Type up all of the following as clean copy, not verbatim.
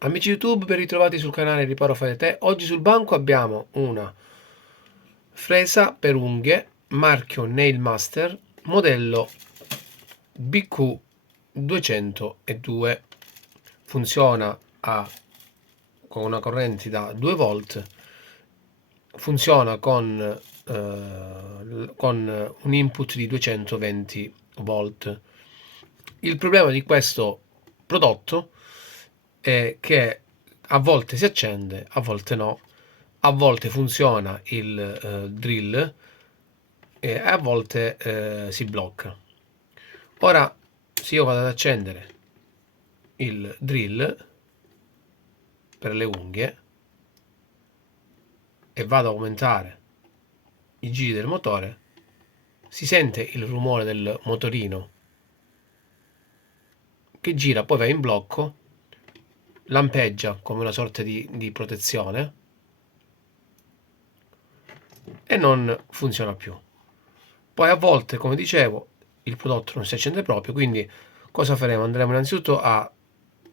Amici YouTube, ben ritrovati sul canale Riparo Fai da Te. Oggi sul banco abbiamo una fresa per unghie marchio Nailmaster modello BQ202. Funziona con una corrente da 2 volt. Funziona con un input di 220 volt. Il problema di questo prodotto è che a volte si accende, a volte no, a volte funziona il drill e a volte si blocca. Ora, se io vado ad accendere il drill per le unghie e vado ad aumentare i giri del motore, si sente il rumore del motorino che gira, poi va in blocco, lampeggia come una sorta di protezione e non funziona più. Poi a volte, come dicevo, il prodotto non si accende proprio, quindi cosa faremo? Andremo innanzitutto a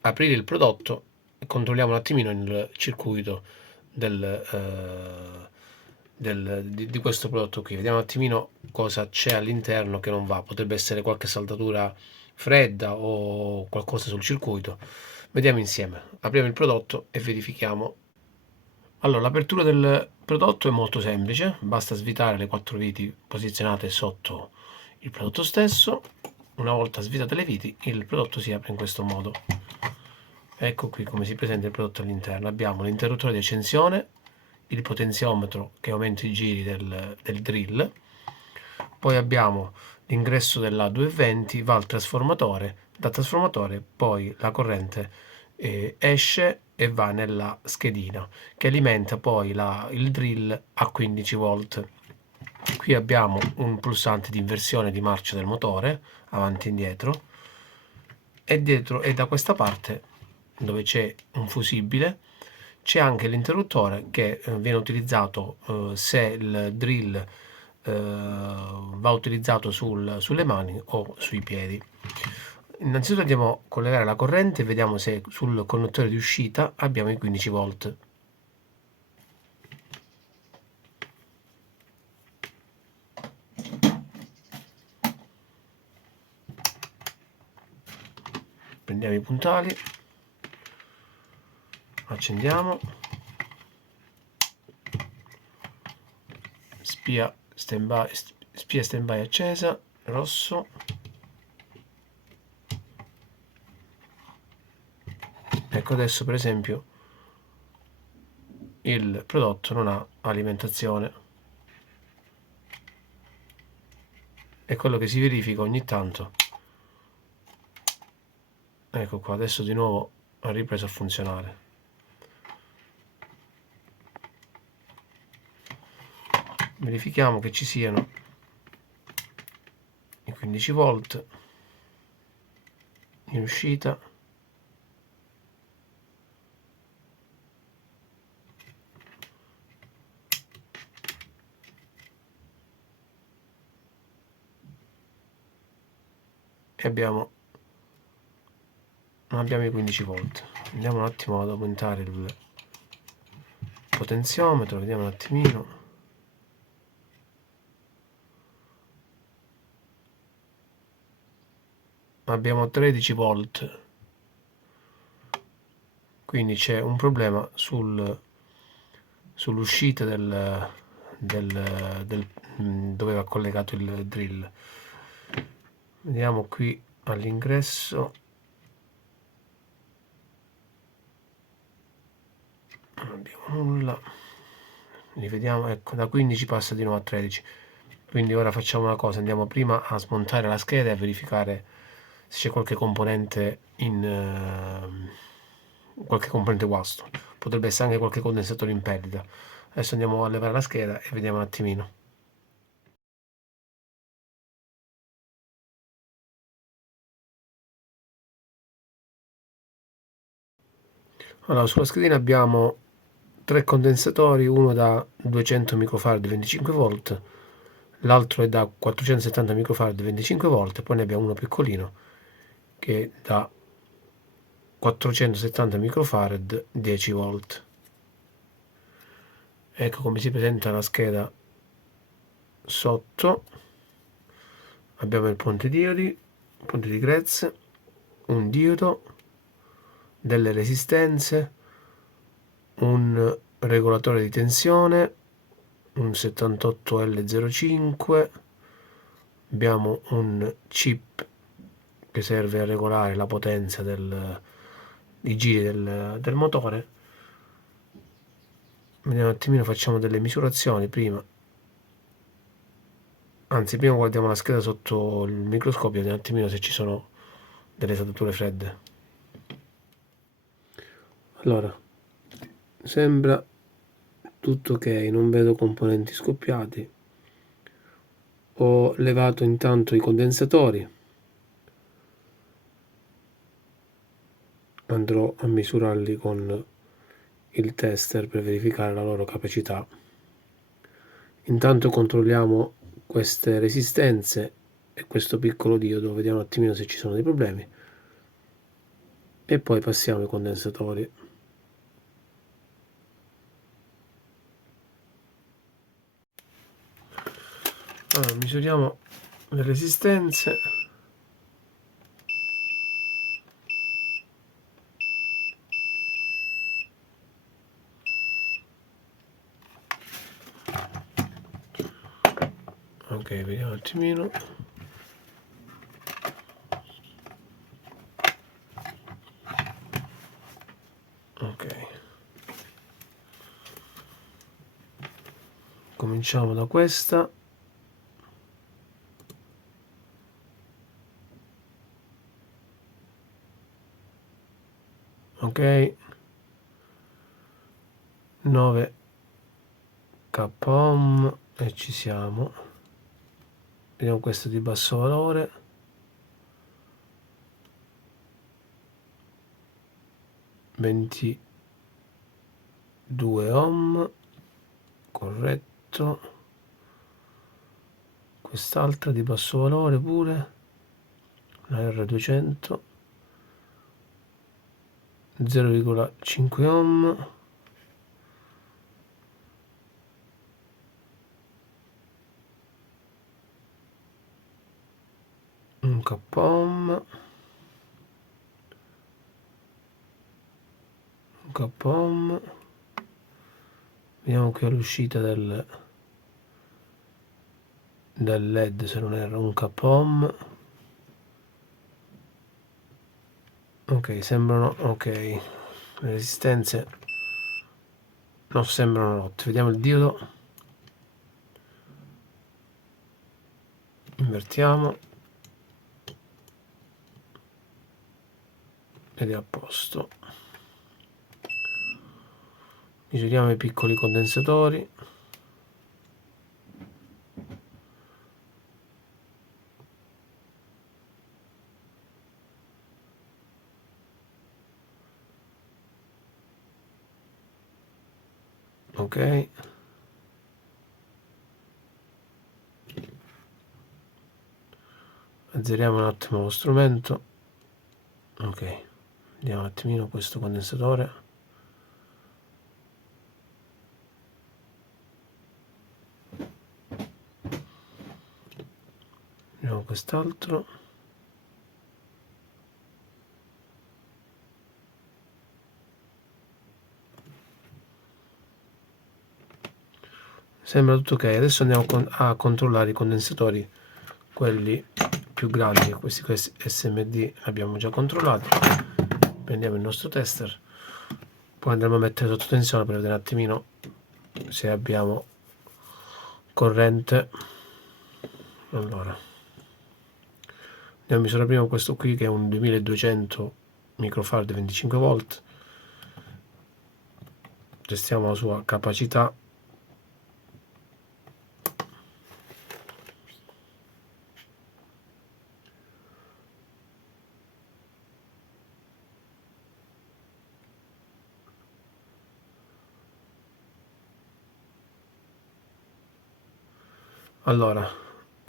aprire il prodotto e controlliamo un attimino il circuito di questo prodotto qui. Vediamo un attimino cosa c'è all'interno che non va. Potrebbe essere qualche saldatura fredda o qualcosa sul circuito. Vediamo insieme. Apriamo il prodotto e verifichiamo. Allora, l'apertura del prodotto è molto semplice, basta svitare le 4 viti posizionate sotto il prodotto stesso. Una volta svitate le viti, il prodotto si apre in questo modo. Ecco qui come si presenta il prodotto all'interno. Abbiamo l'interruttore di accensione, il potenziometro che aumenta i giri del drill, poi abbiamo l'ingresso della 220, va al trasformatore, dal trasformatore poi la corrente esce e va nella schedina che alimenta poi il drill a 15 volt. Qui abbiamo un pulsante di inversione di marcia del motore, avanti e indietro, e dietro e da questa parte dove c'è un fusibile c'è anche l'interruttore che viene utilizzato se il drill va utilizzato sulle mani o sui piedi. Innanzitutto andiamo a collegare la corrente e vediamo se sul connettore di uscita abbiamo i 15 volt. Prendiamo i puntali, accendiamo, spia stand-by accesa, rosso. Ecco, adesso per esempio il prodotto non ha alimentazione. È quello che si verifica ogni tanto. Ecco qua, adesso di nuovo ha ripreso a funzionare. Verifichiamo che ci siano i 15 volt in uscita. E non abbiamo i 15 volt. Andiamo un attimo ad aumentare il potenziometro, vediamo un attimino. Abbiamo 13 volt, quindi c'è un problema sull'uscita dove va collegato il drill. Vediamo qui all'ingresso, non abbiamo nulla, rivediamo, ecco, da 15 passa di nuovo a 13. Quindi ora facciamo una cosa, andiamo prima a smontare la scheda e a verificare se c'è qualche componente qualche componente guasto. Potrebbe essere anche qualche condensatore in perdita. Adesso andiamo a levare la scheda e vediamo un attimino. Allora, sulla schedina abbiamo 3 condensatori, uno da 200 microfarad 25 volt, l'altro è da 470 microfarad 25 volt, poi ne abbiamo uno piccolino che è da 470 microfarad 10 volt. Ecco come si presenta la scheda sotto. Abbiamo il ponte di grezze, un diodo, delle resistenze, un regolatore di tensione, un 78L05, abbiamo un chip che serve a regolare la potenza i giri del motore. Vediamo un attimino, facciamo delle misurazioni prima. Anzi, prima guardiamo la scheda sotto il microscopio, vediamo un attimino se ci sono delle saldature fredde. Allora, sembra tutto ok, non vedo componenti scoppiati. Ho levato intanto i condensatori, andrò a misurarli con il tester per verificare la loro capacità. Intanto controlliamo queste resistenze e questo piccolo diodo, vediamo un attimino se ci sono dei problemi e poi passiamo ai condensatori. Allora, misuriamo le resistenze. Ok, vediamo un attimino. Ok, cominciamo da questa. Ok, 9 k ohm e ci siamo. Vediamo questo di basso valore. 22 ohm, corretto. Quest'altra di basso valore pure, la R200, 0,5 ohm. Un k ohm, un k ohm. Vediamo qui all'uscita del LED, se non erro, un k ohm. Ok, sembrano ok, le resistenze non sembrano rotte. Vediamo il diodo, invertiamo ed è a posto. Misuriamo i piccoli condensatori. Ok, azzeriamo un attimo lo strumento. Ok, vediamo un attimino questo condensatore. Vediamo quest'altro. Sembra tutto ok. Adesso andiamo a controllare i condensatori, quelli più grandi. Questi SMD abbiamo già controllati. Prendiamo il nostro tester, poi andremo a mettere sotto tensione per vedere un attimino se abbiamo corrente. Allora, andiamo a misurare prima questo qui che è un 2200 microfarad 25 volt. Testiamo la sua capacità. Allora,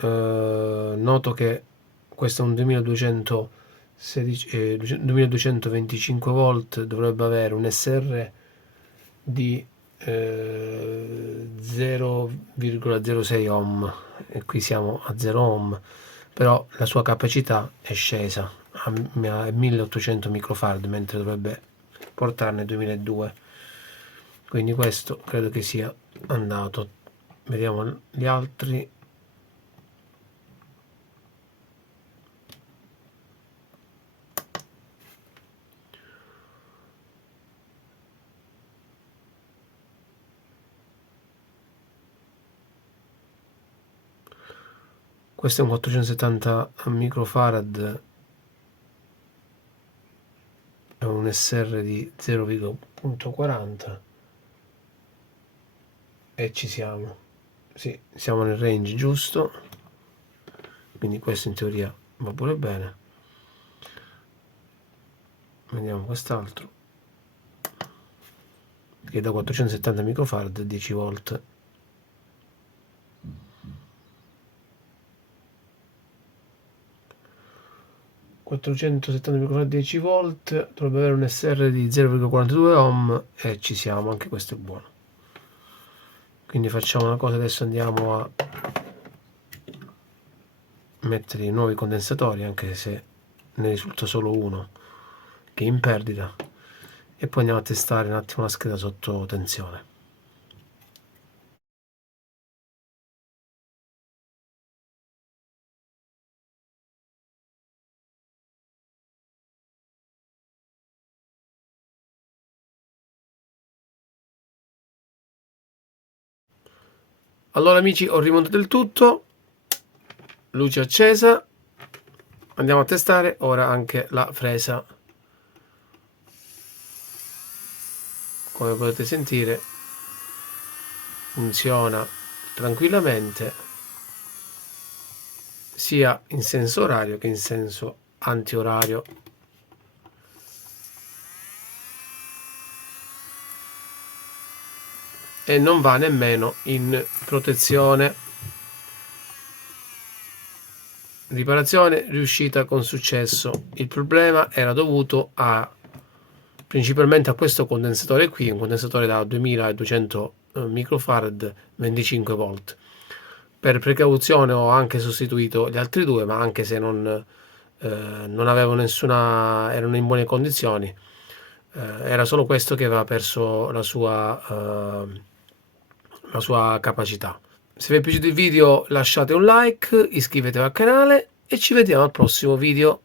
noto che questo è un 2200 2225 volt, dovrebbe avere un SR di 0,06 ohm, e qui siamo a 0 ohm, però la sua capacità è scesa a 1800 microfarad, mentre dovrebbe portarne 2002. Quindi questo credo che sia andato. Vediamo gli altri. Questo è un 470 microfarad, è un SR di 0,40 e ci siamo. Sì, siamo nel range giusto, quindi questo in teoria va pure bene. Vediamo quest'altro, che è da 470 microfarad a 10 volt. microfarad 10 volt, dovrebbe avere un SR di 0,42 ohm e ci siamo, anche questo è buono. Quindi facciamo una cosa, adesso andiamo a mettere i nuovi condensatori, anche se ne risulta solo uno che è in perdita, e poi andiamo a testare un attimo la scheda sotto tensione. Allora amici, ho rimontato il tutto, luce accesa, andiamo a testare ora anche la fresa. Come potete sentire funziona tranquillamente sia in senso orario che in senso antiorario. E non va nemmeno in protezione. Riparazione riuscita con successo. Il problema era dovuto principalmente a questo condensatore qui, un condensatore da 2200 microfarad 25 volt. Per precauzione ho anche sostituito gli altri due, ma anche se non avevo nessuna, erano in buone condizioni, era solo questo che aveva perso la sua capacità. Se vi è piaciuto il video lasciate un like, iscrivetevi al canale e ci vediamo al prossimo video.